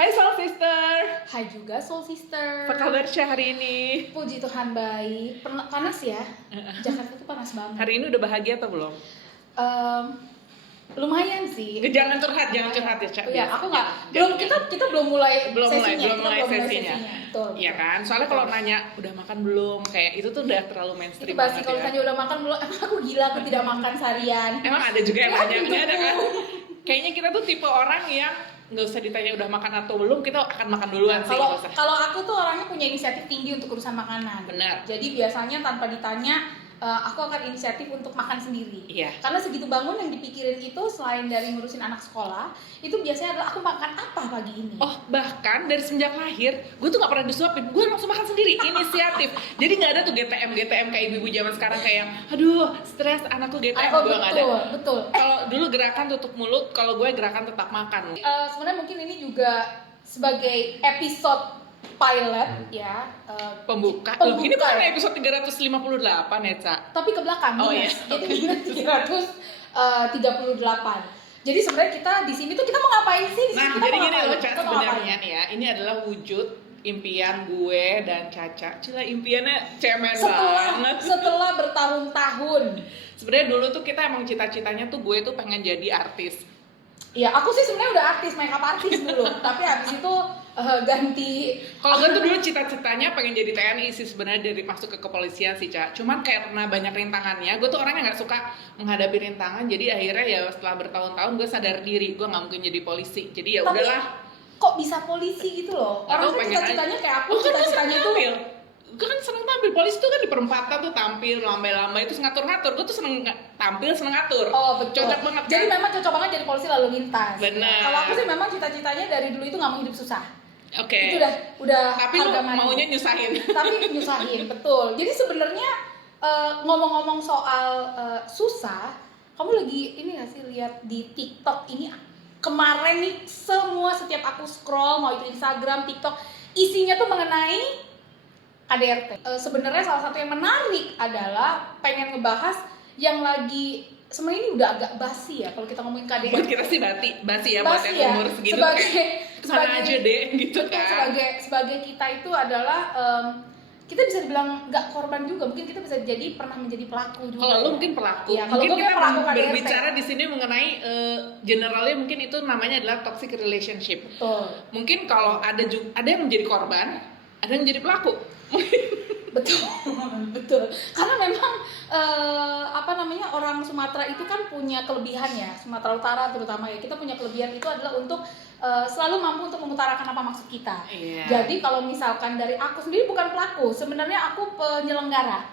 Hai Soul Sister. Hai juga Soul Sister. Apa kabar Syah hari ini? Puji Tuhan baik. Panas ya? Jakarta tuh panas banget. Hari ini udah bahagia atau belum? Lumayan sih. Jangan curhat ya Syah. Iya, aku nggak. Kita belum mulai sesinya. Betul. Iya kan? Soalnya kalau nanya udah makan belum, kayak itu tuh udah terlalu mainstream. Itu pasti kalau tanya udah makan belum, emang aku gila aku tidak makan seharian. Emang ada juga yang nanya, ada kan? Kayaknya kita tuh tipe orang yang nggak usah ditanya udah makan atau belum, kita akan makan duluan sih. Kalau aku tuh orangnya punya inisiatif tinggi untuk urusan makanan. Benar. Jadi biasanya tanpa ditanya, aku akan inisiatif untuk makan sendiri. Iya. Karena segitu bangun yang dipikirin itu selain dari ngurusin anak sekolah, itu biasanya adalah aku makan apa pagi ini. Oh, bahkan dari semenjak lahir, gue tuh nggak pernah disuapin, gue langsung makan sendiri, inisiatif. Jadi nggak ada tuh GTM kayak ibu-ibu zaman sekarang kayak, aduh stres anakku GTM, gue nggak ada. Betul. Kalau dulu gerakan tutup mulut, kalau gue gerakan tetap makan. Sebenarnya mungkin ini juga sebagai episode pilot ya, pembuka. Loh, ini bukan episode 358 ya, Ca? Tapi ke belakang. Oh iya. Jadi 338. Jadi sebenarnya kita di sini tuh kita mau ngapain sih? Nah, jadi gini loh, Ca, sebenarnya nih ya, ini adalah wujud impian gue dan Caca. Cila, impiannya cemen banget. Setelah bertahun-tahun. Sebenarnya dulu tuh kita emang cita-citanya tuh gue tuh pengen jadi artis. Iya, aku sih sebenarnya udah artis, makeup artis dulu. Tapi habis itu ganti. Kalau gue tuh dulu cita-citanya pengen jadi TNI sih sebenarnya dari masuk ke kepolisian sih, Ca. Cuman karena banyak rintangannya, gue tuh orangnya nggak suka menghadapi rintangan. Jadi akhirnya ya setelah bertahun-tahun gue sadar diri, gue nggak mungkin jadi polisi. Jadi ya udahlah. Kok bisa polisi gitu loh? Orang kan cita-citanya kayak aku, cita-citanya tuh. Gue kan seneng tampil, polisi tuh kan di perempatan tuh tampil lambai-lambai, itu ngatur-ngatur. Gue tuh seneng tampil, seneng ngatur. Oh betul. Cocok banget. Jadi memang cocok banget jadi polisi lalu lintas. Benar. Kalau aku sih memang cita-citanya dari dulu itu nggak mau hidup susah. Oke. Itu udah. Tapi lu maunya nyusahin. Tapi nyusahin, betul. Jadi sebenarnya ngomong-ngomong soal susah, kamu lagi ini nggak sih lihat di TikTok ini kemarin nih setiap aku scroll mau itu Instagram, TikTok, isinya tuh mengenai KDRT. Sebenarnya salah satu yang menarik adalah pengen ngebahas yang lagi sebenarnya ini udah agak basi ya kalau kita ngomongin KDRT. Buat kita sih basi ya buat yang umur segitu sebagai aja deh gitu kan. Sebagai kita itu adalah kita bisa dibilang nggak korban juga, mungkin kita bisa jadi pernah menjadi pelaku juga. Kalau lu mungkin pelaku, ya, mungkin kita pelaku berbicara di sini mengenai generalnya mungkin itu namanya adalah toxic relationship. Betul. Mungkin kalau ada yang menjadi korban, ada yang menjadi pelaku. betul. Karena memang orang Sumatera itu kan punya kelebihan ya, Sumatera Utara terutama ya, kita punya kelebihan itu adalah untuk selalu mampu untuk mengutarakan apa maksud kita. Yeah. Jadi kalau misalkan dari aku sendiri bukan pelaku, sebenarnya aku penggagas.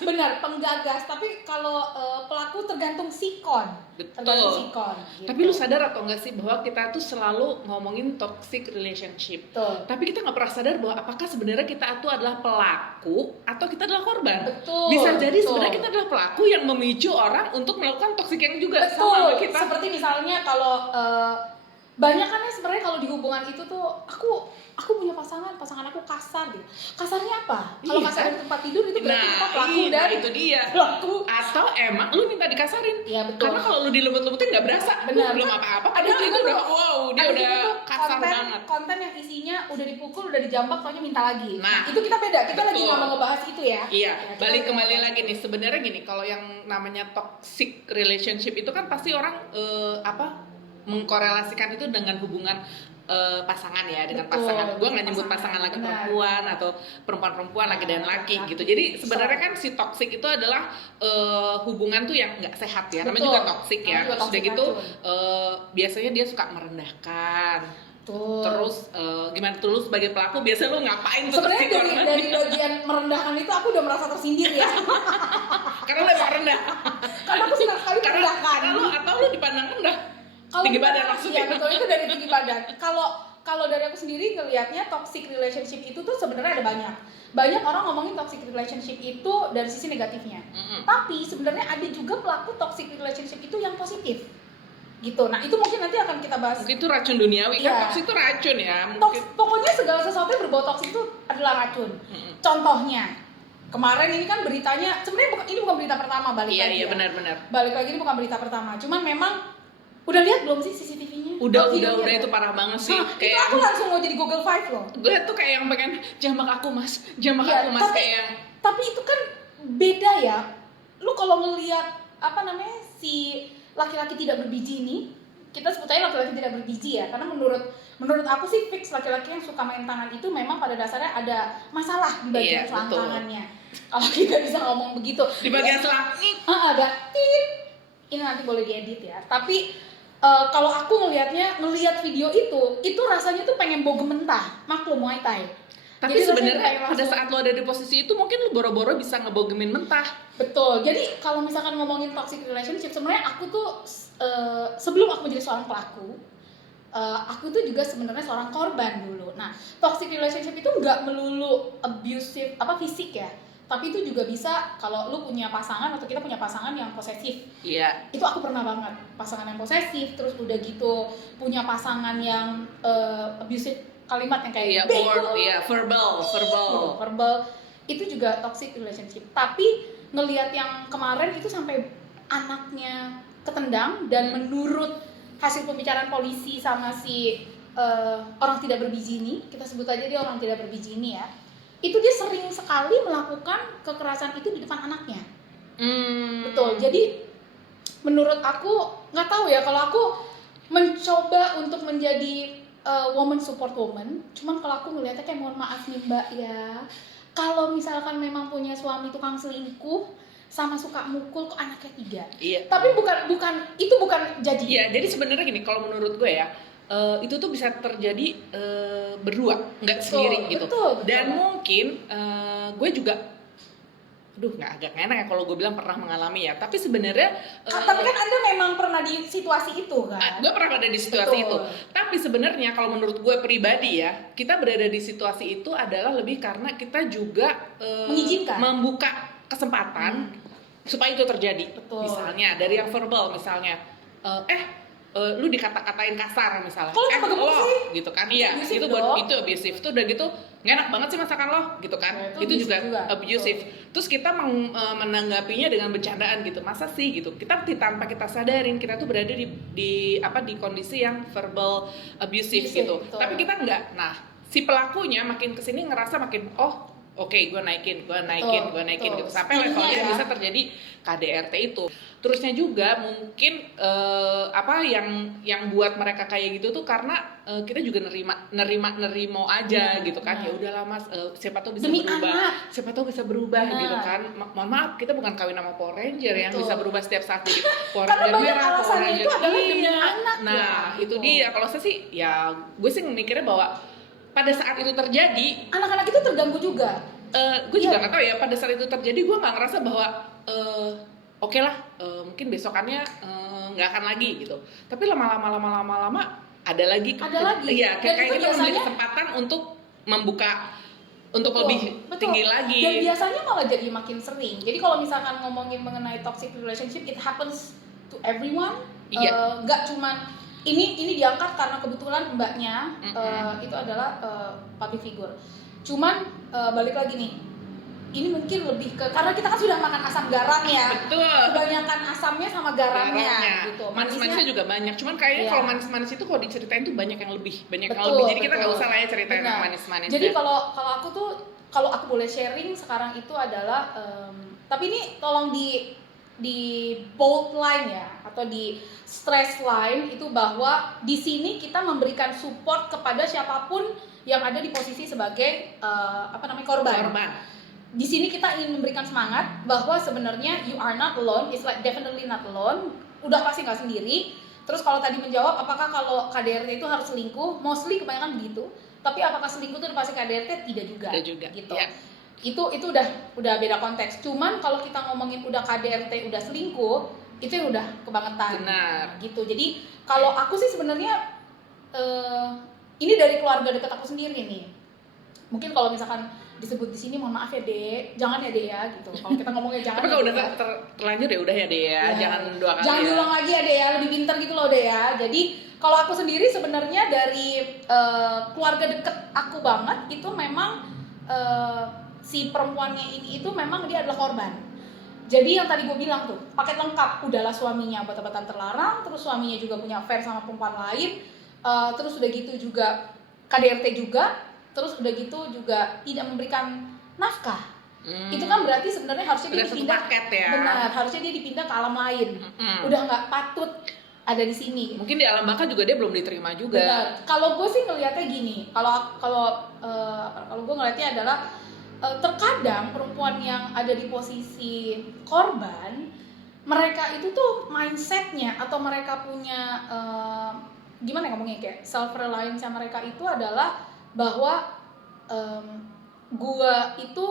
Benar, penggagas. Tapi kalau pelaku tergantung sikon. Betul. Tergantung sikon. Gitu. Tapi lu sadar atau enggak sih bahwa kita tuh selalu ngomongin toxic relationship. Betul. Tapi kita nggak pernah sadar bahwa apakah sebenarnya kita itu adalah pelaku atau kita adalah korban. Betul. Bisa jadi sebenarnya kita adalah pelaku yang memicu orang untuk melakukan toxic yang juga betul. Sama kita. Seperti misalnya kalau banyak kan ya sebenarnya kalau di hubungan itu tuh aku punya pasangan aku kasar gitu. Kasarnya apa? Kalau kasar di tempat tidur itu berarti kita pelaku dan itu dia. Pelaku. Atau emang lu minta dikasarin? Iya betul. Karena kalau lu dilembut-lembutin nggak berasa. Benar. Belum apa-apa. Ada itu udah dia udah kasar banget. Konten yang isinya udah dipukul, udah dijambak, soalnya minta lagi. Nah, itu kita beda. Kita betul. lagi nggak mau ngebahas itu ya. Iya. Balik kembali lagi nih. Sebenarnya gini, kalau yang namanya toxic relationship itu kan pasti orang mengkorelasikan itu dengan hubungan pasangan ya, dengan betul, pasangan. Gue nggak nyebut pasangan lagi perempuan atau perempuan laki dan laki gitu. Jadi sebenarnya kan si toxic itu adalah hubungan tuh yang nggak sehat ya. Namanya juga toxic ya. Terus udah gitu biasanya dia suka merendahkan. Terus gimana tuh lu sebagai pelaku biasanya lu ngapain tuh? Sebenarnya dari bagian merendahkan itu aku udah merasa tersindir ya. Karena lu emang rendah. Karena aku senang sekali merendahkan. Atau lu dipandang rendah. Tinggi badan maksudnya. Iya betul, itu dari tinggi badan. Kalau dari aku sendiri ngelihatnya toxic relationship itu tuh sebenarnya ada banyak. Banyak orang ngomongin toxic relationship itu dari sisi negatifnya. Tapi sebenarnya ada juga pelaku toxic relationship itu yang positif. Gitu. Nah, itu mungkin nanti akan kita bahas. Mungkin itu racun duniawi kan, toxic itu racun ya. Pokoknya segala sesuatu yang berbau toxic itu adalah racun. Contohnya, kemarin ini kan beritanya, sebenarnya ini bukan berita pertama, balik lagi. Iya, benar-benar. Balik lagi, ini bukan berita pertama. Cuman memang udah lihat belum sih CCTV-nya? Udah itu parah banget sih. Itu aku langsung mau jadi Google Five loh. Gue tuh kayak yang pengen jambak aku mas Tapi itu kan beda ya. Lu kalau ngelihat apa namanya si laki-laki tidak berbiji ini, kita sebut aja laki-laki tidak berbiji ya, karena menurut aku sih fix laki-laki yang suka main tangan itu memang pada dasarnya ada masalah di bagian selangkangannya. Kalau kita bisa ngomong begitu. Di bagian selangkang. Ada tit. Ini nanti boleh diedit ya. Tapi kalau aku ngelihat video itu rasanya tuh pengen bau mentah. Maklum Muay Thai. Tapi sebenarnya pada saat lo ada di posisi itu mungkin lo boro-boro bisa ngebogemin mentah. Betul. Jadi kalau misalkan ngomongin toxic relationship, sebenarnya aku tuh sebelum aku menjadi seorang pelaku, aku tuh juga sebenarnya seorang korban dulu. Nah, toxic relationship itu nggak melulu abusive fisik ya, tapi itu juga bisa kalau lu punya pasangan atau kita punya pasangan yang posesif. Iya. Itu aku pernah banget, pasangan yang posesif, terus udah gitu punya pasangan yang abusive, kalimat yang kayak verbal itu juga toxic relationship. Tapi ngelihat yang kemarin itu sampai anaknya ketendang dan menurut hasil pembicaraan polisi sama si orang tidak berbiji ini, kita sebut aja dia orang tidak berbiji ini ya, itu dia sering sekali melakukan kekerasan itu di depan anaknya. Betul. Jadi menurut aku nggak tahu ya, kalau aku mencoba untuk menjadi woman support woman, cuman kalau aku ngeliatnya kayak mohon maaf nih mbak ya, kalau misalkan memang punya suami tukang selingkuh sama suka mukul kok anaknya 3. Iya. Tapi itu bukan jadi. Iya, jadi sebenarnya gini, kalau menurut gue ya, itu tuh bisa terjadi berdua, nggak sendiri gitu. Betul. Dan mungkin gue juga agak enak ya kalau gue bilang pernah mengalami ya, tapi sebenarnya tapi kan Anda memang pernah di situasi itu kan? Gue pernah ada di situasi itu, tapi sebenarnya kalau menurut gue pribadi ya, kita berada di situasi itu adalah lebih karena kita juga mengizinkan, membuka kesempatan supaya itu terjadi. Betul. Misalnya dari yang verbal, misalnya lu dikata-katain kasar misalnya, lo gitu kan, iya itu abusive, tuh udah gitu nggak enak banget sih masakan lo gitu kan, nah, itu juga abusive. Terus kita menanggapinya dengan bercandaan gitu, masa sih gitu, kita tanpa kita sadarin kita tuh berada di kondisi yang verbal abusive gitu. Betul. Tapi kita nggak, nah si pelakunya makin kesini ngerasa makin Oke, gue naikin gitu sampai levelnya bisa terjadi KDRT itu. Terusnya juga mungkin yang buat mereka kayak gitu tuh karena kita juga nerimo aja gitu kan. Ya udahlah Mas, siapa tahu bisa demi berubah. Anak. Siapa tahu bisa berubah gitu kan. Mohon maaf, kita bukan kawin sama Power Ranger yang bisa berubah setiap saat jadi Power Ranger merah, Power Ranger itu adalah demi anak. Nah, itu dia. Kalau saya sih ya gue sih mikirnya bahwa pada saat itu terjadi, anak-anak itu terganggu juga. Gue juga nggak tahu ya, pada saat itu terjadi gue nggak ngerasa bahwa oke lah, mungkin besokannya nggak akan lagi gitu. Tapi lama-lama ada lagi. Iya, kayak kita memiliki kesempatan untuk membuka untuk lebih tinggi lagi. Dan biasanya malah jadi makin sering. Jadi kalau misalkan ngomongin mengenai toxic relationship, it happens to everyone. Nggak cuman ini diangkat karena kebetulan mbaknya itu adalah public figure. Cuman balik lagi nih, ini mungkin lebih ke karena kita kan sudah makan asam garam ya. Betul. Kebanyakan asamnya sama garamnya gitu. Manis-manisnya juga banyak. Cuman kayaknya kalau manis-manis itu kalau diceritain tuh banyak yang lebih. Jadi kita nggak usah lah ya ceritain yang manis-manis. Jadi kalau aku boleh sharing sekarang itu adalah tapi ini tolong di bold line ya atau di stress line itu bahwa di sini kita memberikan support kepada siapapun yang ada di posisi sebagai korban. Di sini kita ingin memberikan semangat bahwa sebenarnya you are not alone, it's like definitely not alone. Udah pasti nggak sendiri. Terus kalau tadi menjawab apakah kalau KDRT itu harus selingkuh, mostly kebanyakan begitu. Tapi apakah selingkuh itu pasti KDRT? Tidak juga. Gitu. Ya. Itu udah beda konteks. Cuman kalau kita ngomongin udah KDRT udah selingkuh, itu yang udah kebangetan. Benar. Gitu. Jadi kalau aku sih sebenarnya ini dari keluarga dekat aku sendiri nih. Mungkin kalau misalkan disebut di sini mohon maaf ya Dek, jangan ya Dek ya gitu. Kalau kita ngomongnya jangan. Tapi kalau udah terlanjur ya udah ya Dek ya, jangan 2 kali. Jangan diulang lagi ya Dek ya, lebih pintar gitu loh Dek ya. Jadi kalau aku sendiri sebenarnya dari keluarga deket aku banget itu memang si perempuannya ini itu memang dia adalah korban. Jadi yang tadi gue bilang tuh, paket lengkap, udahlah suaminya obat-obatan terlarang, terus suaminya juga punya affair sama perempuan lain. terus udah gitu juga KDRT juga, terus udah gitu juga tidak memberikan nafkah. Itu kan berarti sebenarnya harusnya dia dipindah, paket ya. benar, harusnya dia dipindah ke alam lain. Udah nggak patut ada di sini. Mungkin di alam baka juga dia belum diterima juga. Benar. Kalau gue sih ngelihatnya gini, kalau gue ngelihatnya adalah terkadang perempuan yang ada di posisi korban, mereka itu tuh mindsetnya atau mereka punya gimana ya ngomongnya, kayak self reliance mereka itu adalah bahwa gue itu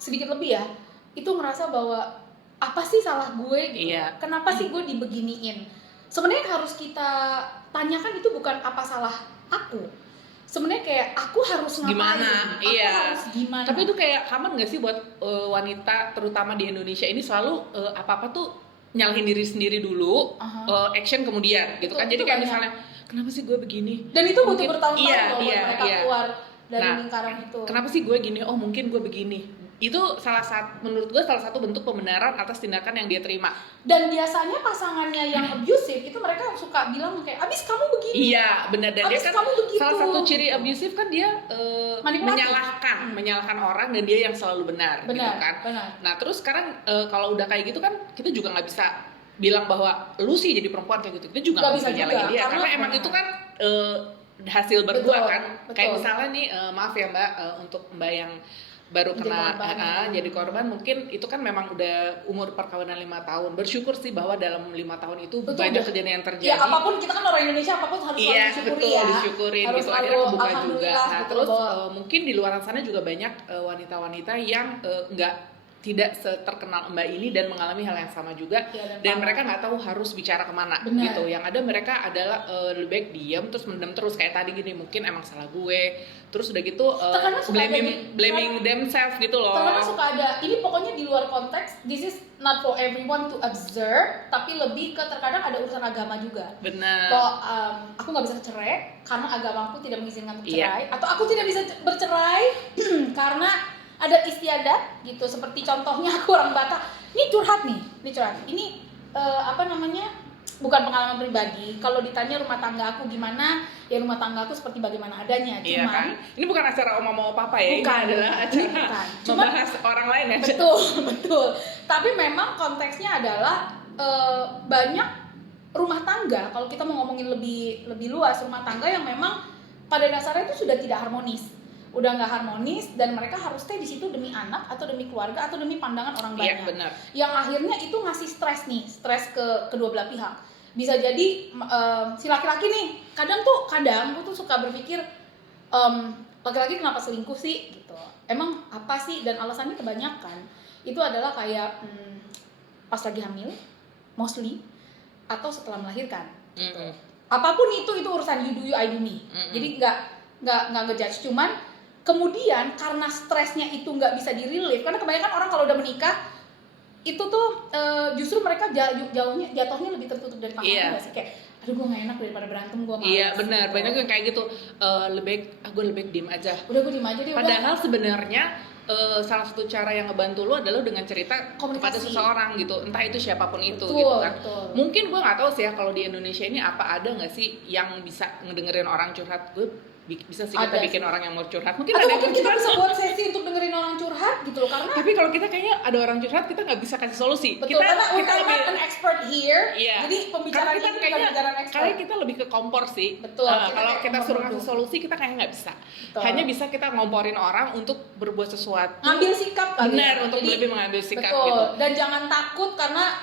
sedikit lebih ya, itu ngerasa bahwa apa sih salah gue gitu. Iya. Kenapa sih gue dibeginiin? Sebenarnya yang harus kita tanyakan itu bukan apa salah aku. Sebenarnya kayak aku harus ngapain? Gimana? Aku harus gimana? Tapi itu kayak common gak sih buat wanita terutama di Indonesia ini selalu apa-apa tuh nyalahin diri sendiri dulu, action kemudian gitu kan. Jadi kayak misalnya kenapa sih gue begini? Dan itu butuh bertahun-tahun loh buat mereka keluar dari nah, lingkaran itu. Kenapa sih gue gini? Oh mungkin gue begini. Itu menurut gue salah satu bentuk pembenaran atas tindakan yang dia terima. Dan biasanya pasangannya yang abusive itu mereka suka bilang kayak abis kamu begini. Iya benar, dan abis dia kan kamu begitu. Salah satu ciri abusive kan dia menyalahkan orang dan dia yang selalu benar gitu kan. Benar. Nah terus sekarang kalau udah kayak gitu kan kita juga nggak bisa bilang bahwa lu sih jadi perempuan kayak gitu. Kita juga nggak bisa nyalahin dia karena emang itu kan hasil berdua kan. Betul. Kayak misalnya nih maaf ya Mbak, untuk Mbak yang baru kena jadi korban, mungkin itu kan memang udah umur perkawinan 5 tahun. Bersyukur sih bahwa dalam 5 tahun itu banyak kejadian yang terjadi. Ya apapun, kita kan orang Indonesia, apapun harus selalu disyukuri ya. Disyukurin harus gitu, akhirnya kebuka juga. Nah gitu, terus mungkin di luar sana juga banyak wanita-wanita yang tidak terkenal Mbak ini dan mengalami hal yang sama juga, dan mereka nggak tahu harus bicara kemana. Bener. Gitu. Yang ada mereka adalah lebih baik diam terus mendem terus kayak tadi gini, mungkin emang salah gue, terus udah gitu blaming themselves gitu loh. Terkadang suka ada, ini pokoknya di luar konteks, this is not for everyone to observe, tapi lebih ke terkadang ada urusan agama juga. Benar. Bahwa aku nggak bisa cerai karena agamaku tidak mengizinkan untuk cerai, atau aku tidak bisa bercerai karena ada istiadat gitu, seperti contohnya aku orang Batak. Ini curhat. Ini bukan pengalaman pribadi. Kalau ditanya rumah tangga aku gimana, ya rumah tangga aku seperti bagaimana adanya. Iya kan? Ini bukan acara oma mau papa ya. Bukan. Ini adalah acara membahas orang lain ya. Betul. Tapi memang konteksnya adalah banyak rumah tangga. Kalau kita mau ngomongin lebih luas, rumah tangga yang memang pada dasarnya itu sudah tidak harmonis. Udah nggak harmonis, dan mereka harus stay di situ demi anak atau demi keluarga atau demi pandangan orang banyak. Iya, benar. Yang akhirnya itu ngasih stres ke kedua belah pihak. Bisa jadi si laki-laki nih, kadang gue tuh suka berpikir laki-laki kenapa selingkuh sih gitu. Emang apa sih? Dan alasannya kebanyakan itu adalah kayak pas lagi hamil, mostly, atau setelah melahirkan. Gitu. Apapun itu urusan you do you, I do me. Jadi nggak ngejudge, cuman kemudian karena stresnya itu nggak bisa di-relieve, karena kebanyakan orang kalau udah menikah itu tuh justru mereka jatuhnya lebih tertutup dari pasangan. Nggak sih, kayak aduh gue nggak enak daripada berantem, gue malas. Iya benar, gitu. Banyak yang kayak gitu, gue lebih diem aja. Udah gue diem aja deh. Padahal sebenarnya salah satu cara yang ngebantu lu adalah dengan cerita kepada seseorang gitu, entah itu siapapun itu. Betul, gitu kan. Betul. Mungkin gue nggak tahu sih ya kalau di Indonesia ini ada nggak sih yang bisa ngedengerin orang curhat. Gue bisa sih kita bikin orang yang mau curhat. Mungkin atau ada mungkin kita bisa buat sesi untuk dengerin orang curhat gitu loh, karena tapi kalau kita kayaknya ada orang curhat kita nggak bisa kasih solusi. Betul, kita lebih an expert here. Iya. Jadi pembicaraan kita bukan pembicaraan expert. Karena kita lebih ke kompor sih. Betul. Kalau kita suruh kasih solusi kita kayaknya nggak bisa. Betul. Hanya bisa kita ngomporin orang untuk berbuat sesuatu. Ngambil sikap kali. Benar, untuk lebih mengambil sikap. Betul. Gitu. Dan jangan takut, karena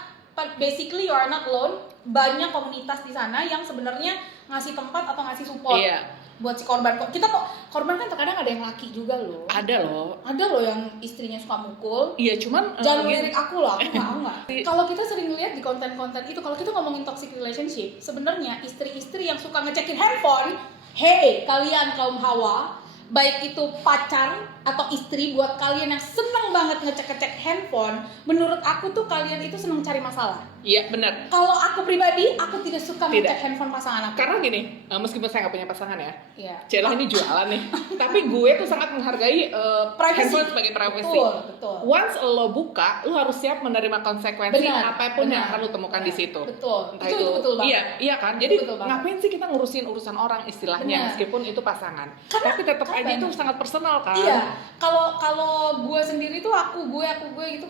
basically you are not alone. Banyak komunitas di sana yang sebenarnya ngasih tempat atau ngasih support. Iya. Buat si korban. Kita korban kan terkadang ada yang laki juga loh. Ada loh yang istrinya suka mukul. Iya, cuman jangan lirik aku loh, aku enggak. Kalau kita sering lihat di konten-konten itu, kalau kita ngomongin toxic relationship, sebenarnya istri-istri yang suka ngecekin handphone, hey kalian kaum hawa, baik itu pacar atau istri, buat kalian yang seneng banget ngecek-ngecek handphone, menurut aku tuh kalian itu seneng cari masalah. Iya benar. Kalau aku pribadi, aku tidak suka Tidak. ngecek handphone pasangan aku. Karena gini, meskipun saya nggak punya pasangan ya, Iya. Celah ini jualan nih. Tapi gue tuh sangat menghargai Privacy. handphone sebagai privacy. Betul. Once lo buka, lo harus siap menerima konsekuensi apapun yang akan lo temukan di situ. Betul. Entah Itu betul banget. Iya kan. Jadi Betul banget. ngapain sih kita ngurusin urusan orang istilahnya, Benar. meskipun itu pasangan. Karena- Tapi tetap karena aja itu banyak. sangat personal kan. Iya. Kalau gue sendiri tuh aku gue gitu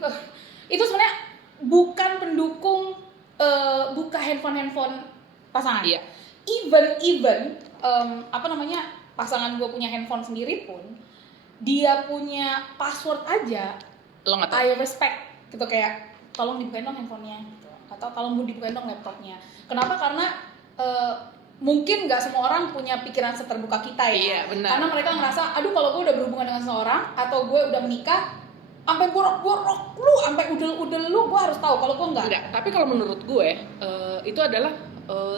itu sebenarnya bukan pendukung buka handphone pasangan. Iya. Even pasangan gue punya handphone sendiri pun dia punya password aja, Lo nggak tahu. I respect gitu, kayak tolong dibukain dong handphonenya gitu, atau tolong dibukain dong laptopnya. Kenapa? Karena mungkin nggak semua orang punya pikiran seterbuka kita ya. Iya, benar. Karena mereka ngerasa, aduh kalau gue udah berhubungan dengan seseorang atau gue udah menikah, sampai borok-borok lu, sampai udel-udel lu, gue harus tahu. Kalau gue enggak. Tapi kalau menurut gue itu adalah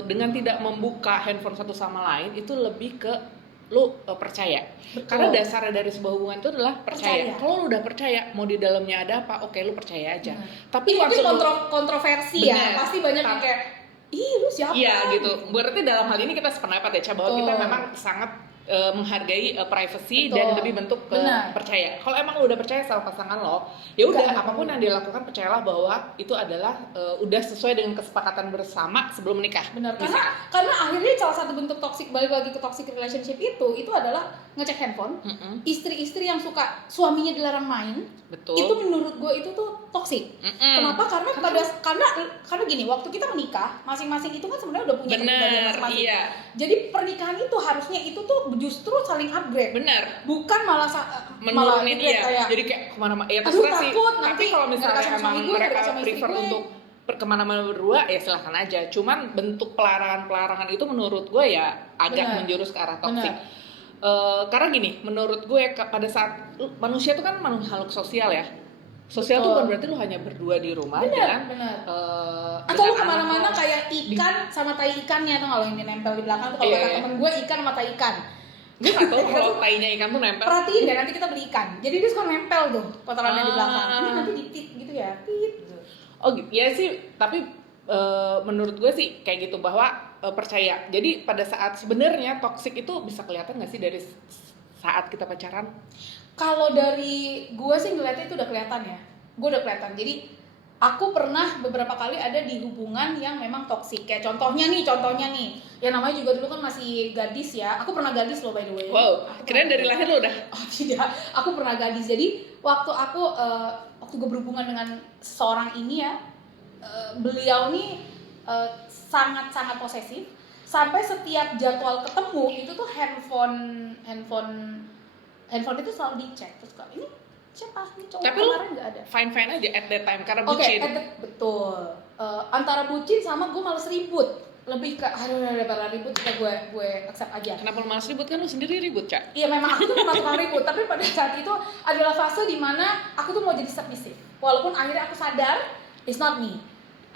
dengan tidak membuka handphone satu sama lain itu lebih ke lu percaya. Betul. Karena dasarnya dari sebuah hubungan itu adalah percaya. Percaya. Kalau lu udah percaya, mau di dalamnya ada apa, oke lu percaya aja. Tapi Ini mungkin langsung kontroversi Bener. ya, pasti banyak yang kayak, ih lu siapa? iya gitu. Berarti dalam hal ini kita sependapat ya, Ca, bahwa Betul. kita memang sangat menghargai privacy Betul. dan lebih bentuk Benar. percaya. Kalau emang lu udah percaya sama pasangan lo, ya udah Nggak ada apapun yang dilakukan percayalah bahwa itu adalah udah sesuai dengan kesepakatan bersama sebelum menikah. Benar, Misalkan. karena akhirnya salah satu bentuk toxic, balik lagi ke toxic relationship itu adalah ngecek handphone. Mm-mm. Istri-istri yang suka suaminya dilarang main, Betul. itu menurut gue itu tuh toxic. Kenapa? Karena gini, waktu kita menikah, masing-masing itu kan sebenarnya udah punya kepribadian Bener, masing-masing. iya. Jadi pernikahan itu harusnya itu tuh justru saling upgrade, Benar. bukan malah Menurunin upgrade dia. kayak, Jadi kayak kemana-mana. Ya aduh terserah sih. takut Tapi nanti kalau nggak misalnya dikasih sama emang suami gue, nggak mereka dikasih sama istri prefer gue. untuk kemana-mana berdua, ya silahkan aja. Cuman bentuk pelarangan itu menurut gue ya agak Benar. menjurus ke arah toksik. Benar. Karena gini, menurut gue pada saat manusia itu kan makhluk sosial ya. Sosial tuh Betul. bukan berarti lu hanya berdua di rumah dengan Benar. dengan Atau lu anak kemana-mana lo. kayak ikan sama tai ikannya tuh, kalau yang nempel di belakang tuh, kalau Iya, kata iya. temen gue ikan sama tai ikan. Gue gak tau kalau tainya ikan tuh nempel. Perhatiin deh, nanti kita beli ikan. Jadi dia suka nempel tuh kotorannya di belakang. Ah. Ini nanti ditit gitu ya, tit gitu. Oh gitu, ya sih, tapi menurut gue sih kayak gitu, bahwa percaya. Jadi pada saat sebenarnya toxic itu bisa kelihatan nggak sih dari saat kita pacaran? Kalau dari gue sih ngeliatnya itu udah kelihatan ya. Gue udah kelihatan. Jadi aku pernah beberapa kali ada di hubungan yang memang toksik. Kayak contohnya nih, yang namanya juga dulu kan masih gadis ya. Aku pernah gadis loh, by the way. Wow, Aku kirain pernah dari gadis. lahir lo udah. Oh tidak, aku pernah gadis. Jadi waktu gue berhubungan dengan seorang ini ya, beliau nih sangat-sangat posesif. Sampai setiap jadwal ketemu itu tuh handphone itu selalu dicek. Terus kalau ini siapa? Ini cowok Tapi lu kemarin nggak ada. fine aja at that time karena Oke, bucin. betul. Antara bucin sama gue males ribut. Lebih ke aduh daripada ribut, kita gue accept aja. Kenapa lu malas ribut? Kan lu sendiri ribut, Cak. Iya memang aku tuh memang tukang ribut, tapi pada saat itu adalah fase dimana aku tuh mau jadi submissive. Walaupun akhirnya aku sadar it's not me,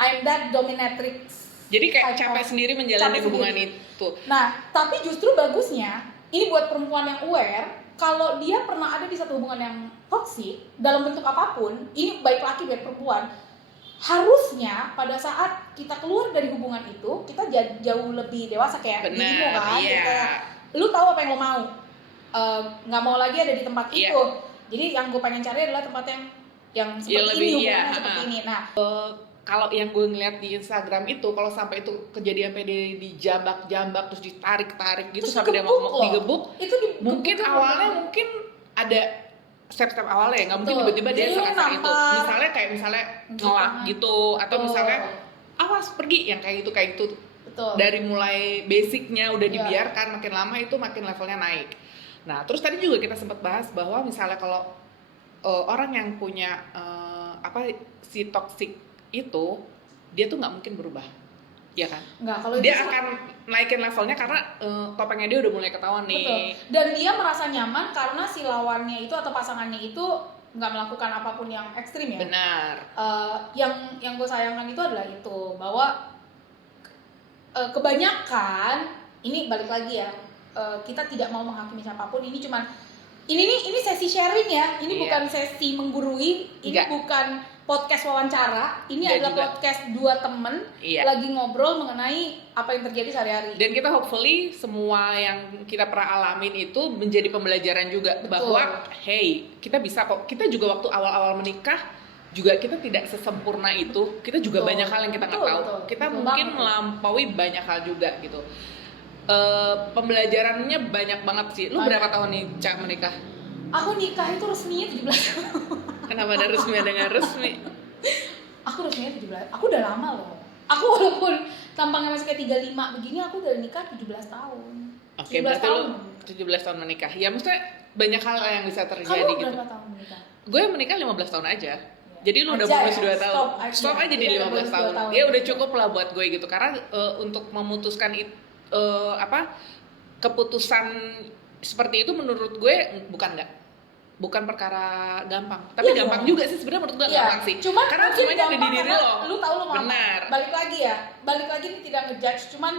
I'm that dominatrix. Jadi kayak type capek of- sendiri menjalani capek hubungan sendiri. itu. Nah, tapi justru bagusnya ini buat perempuan yang aware, kalau dia pernah ada di satu hubungan yang toksik dalam bentuk apapun, ini baik laki baik perempuan, harusnya pada saat kita keluar dari hubungan itu kita jauh lebih dewasa, kayak Benar, dirimu kan, iya. kayak lu tahu apa yang lo mau, nggak mau lagi ada di tempat Iya. itu. Jadi yang gue pengen cari adalah tempat yang seperti lebih, ini, iya, hubungannya seperti ini. Nah, Kalau yang gue ngeliat di Instagram itu, kalau sampai itu kejadian PD dijambak-jambak terus ditarik-tarik gitu terus sampai dia digebuk mau loh. digebuk, Itu digebuk mungkin kan awalnya bener. mungkin ada step-step awalnya, nggak mungkin Betul. tiba-tiba dia Jadi lu sekasar itu. nampar. Misalnya ngelak tangan. gitu, atau Betul. misalnya awas pergi, yang kayak gitu. Betul. Dari mulai basicnya udah Iya. dibiarkan, makin lama itu makin levelnya naik. Nah terus tadi juga kita sempat bahas bahwa misalnya kalau orang yang punya si toxic itu, dia tuh nggak mungkin berubah, ya kan? Nggak, kalau Dia itu sih- akan naikin levelnya karena topengnya dia udah mulai ketahuan Betul. nih. Dan dia merasa nyaman karena si lawannya itu atau pasangannya itu nggak melakukan apapun yang ekstrim ya. Benar. Yang gue sayangkan itu adalah itu, bahwa kebanyakan ini balik lagi ya, kita tidak mau menghakimi siapapun, ini cuman ini sesi sharing ya. Ini Iya. bukan sesi menggurui, ini Enggak. bukan podcast wawancara. Ini Enggak adalah juga. podcast dua temen Iya. lagi ngobrol mengenai apa yang terjadi sehari-hari. Dan kita hopefully semua yang kita pernah alamin itu menjadi pembelajaran juga. Betul. Bahwa hey, kita bisa kok. Kita juga waktu awal-awal menikah juga kita tidak sesempurna itu. Kita juga Betul. banyak hal yang kita nggak Betul, tahu. betul. Kita Betul mungkin banget. melampaui banyak hal juga gitu. Pembelajarannya banyak banget sih. Lu Banyak. berapa tahun nih Cak menikah? Aku nikah itu resminya 17 tahun. Kenapa ada resmi ada nggak resmi? Aku resminya 17. Aku udah lama loh. Aku walaupun tampangnya masih kayak 35 begini, aku udah nikah 17 tahun. Oke, 17 berarti tahun. lu 17 tahun menikah. Ya maksudnya banyak hal yang bisa terjadi Kamu gitu. berapa tahun menikah? Gue menikah 15 tahun aja. Jadi lu udah Aja bonus ya? 2 tahun. Stop aja. Aja di Iya, 15 bonus 2 tahun. tahun. Ya udah cukup lah buat gue gitu. Karena untuk memutuskan keputusan seperti itu menurut gue bukan perkara gampang. Tapi Iya, gampang dong. juga sih sebenarnya menurut gue Iya, gampang sih. cuman Karena mungkin semuanya ada di gampang diri karena lo. lu tahu lo mau apa. Benar. Balik lagi ini tidak ngejudge, cuman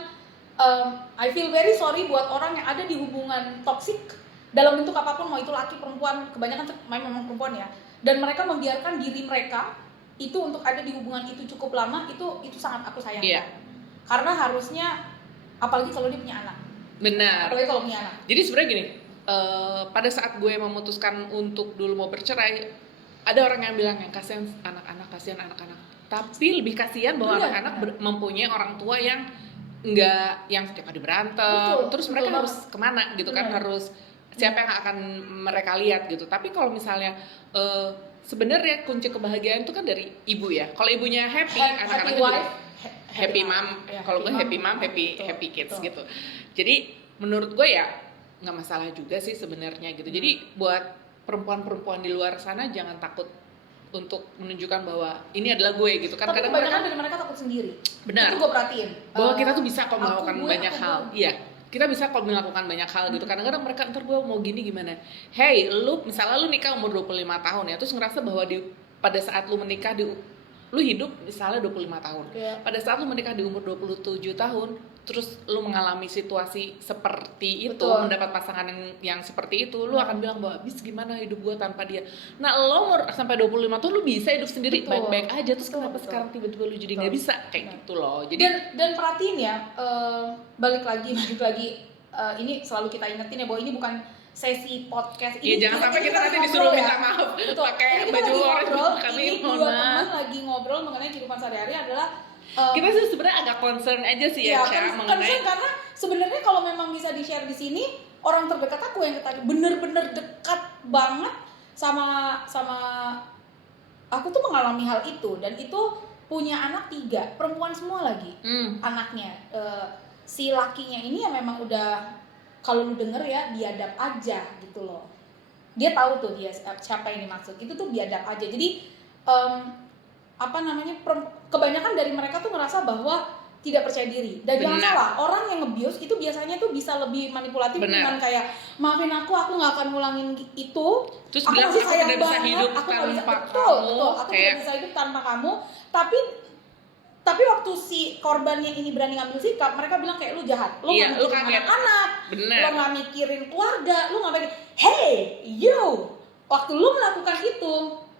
I feel very sorry buat orang yang ada di hubungan toksik dalam bentuk apapun, mau itu laki perempuan, kebanyakan memang perempuan ya, dan mereka membiarkan diri mereka itu untuk ada di hubungan itu cukup lama, itu sangat aku sayangkan. Iya. Karena harusnya, apalagi kalau dia punya anak, Benar. apalagi kalau punya anak. Jadi sebenarnya gini, pada saat gue memutuskan untuk dulu mau bercerai, ada orang yang bilang yang kasihan anak-anak. Tapi lebih kasihan bahwa Benar, anak-anak benar. mempunyai orang tua yang yang setiap hari berantem, Betul, terus betul mereka banget. harus kemana gitu kan, Benar. harus siapa yang akan mereka lihat gitu. Tapi kalau misalnya sebenarnya kunci kebahagiaan itu kan dari ibu ya. Kalau ibunya happy, anak-anak Happy wife, happy mom. Ya, Kalau gue happy mom, betul, happy kids betul. gitu. Jadi menurut gue ya nggak masalah juga sih sebenarnya gitu. Jadi buat perempuan-perempuan di luar sana jangan takut untuk menunjukkan bahwa ini adalah gue gitu kan. Tapi Kadang kebanyakan mereka dari mereka takut sendiri. benar Itu gue perhatiin. bahwa kita tuh bisa kok Aku melakukan gue, banyak aku hal. gue. Iya, kita bisa kok melakukan banyak hal gitu. Kadang-kadang mereka ntar gue mau gini gimana. Hey, misalnya lu nikah umur 25 tahun ya, terus ngerasa bahwa pada saat lu menikah lu hidup misalnya 25 tahun. Iya. Pada saat lu menikah di umur 27 tahun, terus lu mengalami situasi seperti itu, Betul. mendapat pasangan yang seperti itu, lu akan bilang bahwa bis gimana hidup gua tanpa dia. Nah, lo umur sampai 25 tahun lu bisa hidup sendiri Betul. baik-baik aja, terus Betul, kenapa betul. sekarang tiba-tiba lu jadi Betul. nggak bisa kayak Betul. gitu loh. Jadi Dan perhatiin ya, balik lagi ini selalu kita ingetin ya bahwa ini bukan sesi podcast. Iya, jangan sampai kita nanti lagi disuruh ngobrol minta ya. maaf Betul. pakai Ini kita baju lagi orange. ngobrol, Kami ini mohon dua maaf. teman lagi ngobrol mengenai kehidupan sehari-hari adalah Kita sih sebenarnya agak concern aja sih ya, Ca, mengenai concern karena sebenarnya kalau memang bisa di-share di sini, orang terdekat aku yang tadi bener-bener dekat banget sama aku tuh mengalami hal itu, dan itu punya anak 3, perempuan semua lagi anaknya. Si lakinya ini ya memang udah, kalau lu denger ya, biadab aja gitu loh. Dia tahu tuh dia siapa yang dimaksud. Itu tuh biadab aja. Jadi kebanyakan dari mereka tuh ngerasa bahwa tidak percaya diri. Dan jangan Benar. salah, orang yang nge-bios itu biasanya tuh bisa lebih manipulatif dengan kayak, maafin aku nggak akan ngulangin itu. Terus Aku bilang masih aku sayang tidak bisa banget, hidup aku nggak bisa, tanpa betul, kamu. aku tidak bisa hidup tanpa kamu. Tapi waktu si korbannya ini berani ngambil sikap, mereka bilang kayak, lu jahat, lu Iya, nggak lu mikirin kaget. anak-anak, Bener. lu nggak mikirin keluarga, lu nggak mikirin, hey you, waktu lu melakukan itu,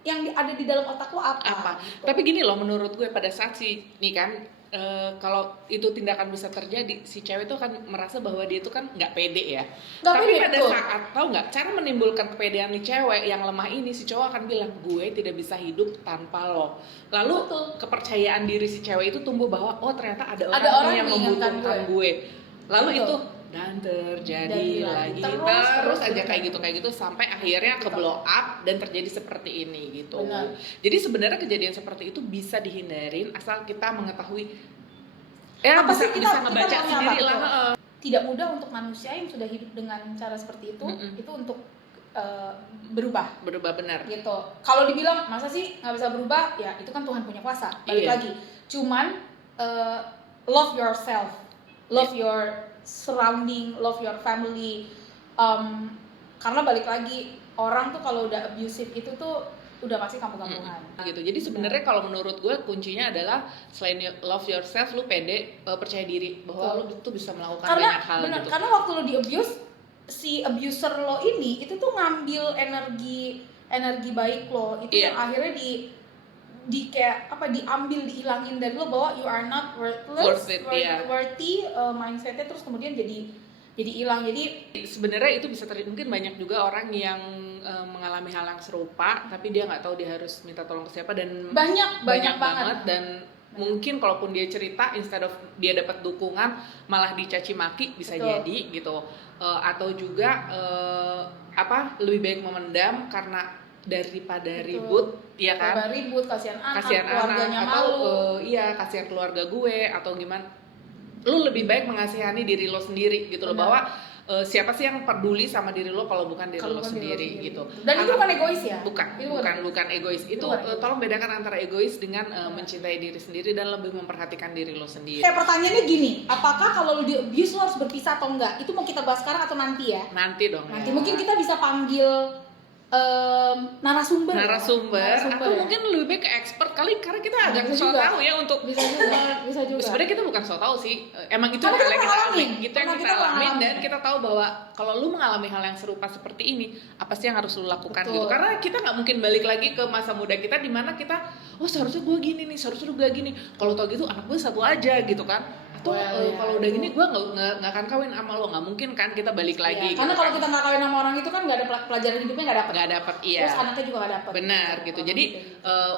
yang ada di dalam otak lu apa? Gitu. Tapi gini loh, menurut gue pada saat nih kan kalau itu tindakan bisa terjadi, si cewek itu akan merasa bahwa dia itu kan nggak pede ya. Nggak Tapi pede, pada betul. saat tahu nggak cara menimbulkan kepedean nih cewek yang lemah ini, si cowok akan bilang gue tidak bisa hidup tanpa lo. Lalu Betul. kepercayaan diri si cewek itu tumbuh bahwa oh ternyata ada Ada orang orang yang yang menginginkan membutuhkan gue. Lalu Betul. itu dan terjadi Jadi lagi terus aja kayak gitu sampai akhirnya ke Betul. blow up dan terjadi seperti ini gitu. Benar. Jadi sebenarnya kejadian seperti itu bisa dihindarin asal kita mengetahui ya Apa bisa, sih kita ngebaca maunya sendiri apa, lah. betul. Tidak mudah untuk manusia yang sudah hidup dengan cara seperti itu, itu untuk berubah. Berubah benar. Gitu. Kalau dibilang masa sih nggak bisa berubah, ya itu kan Tuhan punya kuasa. Balik Iya. lagi. Cuman love yourself, love your surrounding, love your family. Karena balik lagi, orang tuh kalau udah abusive itu tuh udah pasti kampung-kampungan. Gitu. Jadi sebenarnya kalau menurut gue kuncinya adalah selain love yourself, lu pede, percaya diri bahwa Betul. lu tuh bisa melakukan Karena banyak hal bener, gitu. karena waktu lo di abuse, si abuser lo ini itu tuh ngambil energi baik lo itu yang akhirnya di kayak apa, diambil, dihilangin dari lo, bahwa you are not worthy mindsetnya, terus kemudian jadi hilang. Jadi sebenarnya itu bisa terjadi, mungkin banyak juga orang yang mengalami hal yang serupa tapi dia nggak tahu dia harus minta tolong ke siapa, dan banyak banget. Dan mungkin kalaupun dia cerita, instead of dia dapat dukungan malah dicaci maki, bisa jadi gitu. Atau juga lebih baik memendam karena daripada ribut, ya kan? Daripada ribut, kasihan anak, keluarganya malu. Kasihan keluarga gue atau gimana. Lu lebih baik mengasihani diri lo sendiri gitu loh, bahwa siapa sih yang peduli sama diri lo kalau bukan diri lo sendiri gitu. Dan itu bukan egois ya? Bukan egois. Itu tolong bedakan antara egois dengan mencintai diri sendiri dan lebih memperhatikan diri lo sendiri. Kayak pertanyaannya gini, apakah kalau lo di abuse lo harus berpisah atau enggak? Itu mau kita bahas sekarang atau nanti ya? Nanti dong. Nanti mungkin kita bisa panggil narasumber atau mungkin lebih baik ke expert kali, karena kita agak so tahu ya untuk bisa juga. Sebenarnya kita bukan so tahu sih, emang itu yang hal yang kita alami, kita alami, dan kita tahu bahwa kalau lu mengalami hal yang serupa seperti ini, apa sih yang harus lu lakukan. Betul. Gitu, karena kita nggak mungkin balik lagi ke masa muda kita di mana kita seharusnya gue gini nih, seharusnya gue gini, kalau tau gitu anak gue satu aja gitu kan. Kalau udah gini gue nggak akan kawin sama lo, nggak mungkin kan kita balik lagi. Karena gitu kalau kita nggak kawin sama orang itu kan nggak ada pelajaran hidupnya, nggak dapat. Iya. Terus anaknya juga nggak dapat. Benar gitu. Jadi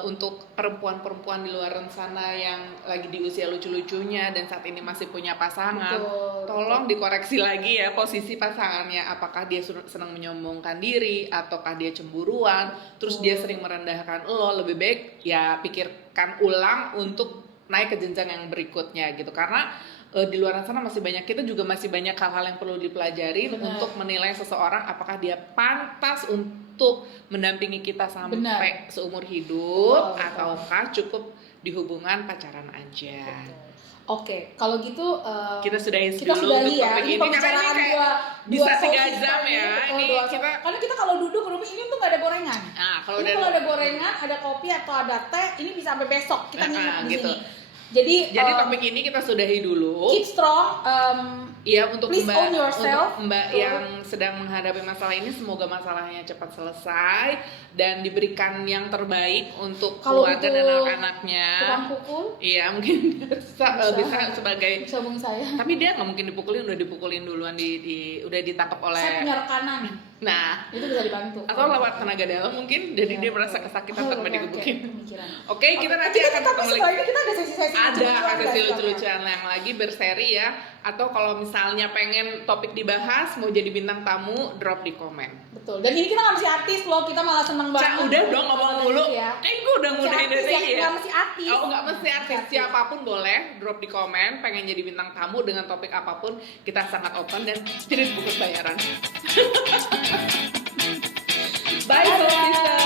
untuk perempuan-perempuan di luar sana yang lagi di usia lucu-lucunya dan saat ini masih punya pasangan, tolong dikoreksi lagi ya posisi pasangannya. Apakah dia senang menyombongkan diri, ataukah dia cemburuan, terus dia sering merendahkan lo. Lebih baik ya pikirkan ulang untuk naik ke jenjang yang berikutnya gitu, karena di luar sana kita juga masih banyak hal-hal yang perlu dipelajari untuk menilai seseorang apakah dia pantas untuk mendampingi kita sampai seumur hidup ataukah cukup di hubungan pacaran aja. Oke, kalau gitu kita sudahi dulu ya. Ini pembicaraan bisa 3 jam ya. Karena kita kalau duduk rumah ini tuh nggak ada gorengan. Kalau ada gorengan, ada kopi atau ada teh, ini bisa sampai besok kita nginep di gitu. sini. Jadi topik ini kita sudahi dulu. Keep strong. Untuk Mbak yang sedang menghadapi masalah ini, semoga masalahnya cepat selesai dan diberikan yang terbaik untuk keluarga dan anak-anaknya. Tukang pukul? Iya, mungkin bisa sebagai. Bisa hubungi saya. Tapi dia nggak mungkin dipukulin, udah dipukulin duluan udah ditangkap oleh. Saya punya rekanan. Nah, itu bisa dibantu. Atau lewat tenaga dalam mungkin, jadi dia merasa kesakitan tanpa digebukin. Oke, kita nanti akan ketemu lagi. Kita ada sesi lucu-lucuan yang lagi berseri ya. Atau kalau misalnya pengen topik dibahas, mau jadi bintang tamu, drop di komen. Betul. Dan ini kita nggak mesti artis loh, kita malah seneng banget. Udah dong ngomong mulu. Gue udah ngudahin dari ya. Nggak mesti artis. Nggak mesti artis. Siapapun boleh drop di komen. Pengen jadi bintang tamu dengan topik apapun, kita sangat open dan tidak bungkus bayaran. Bye, sister.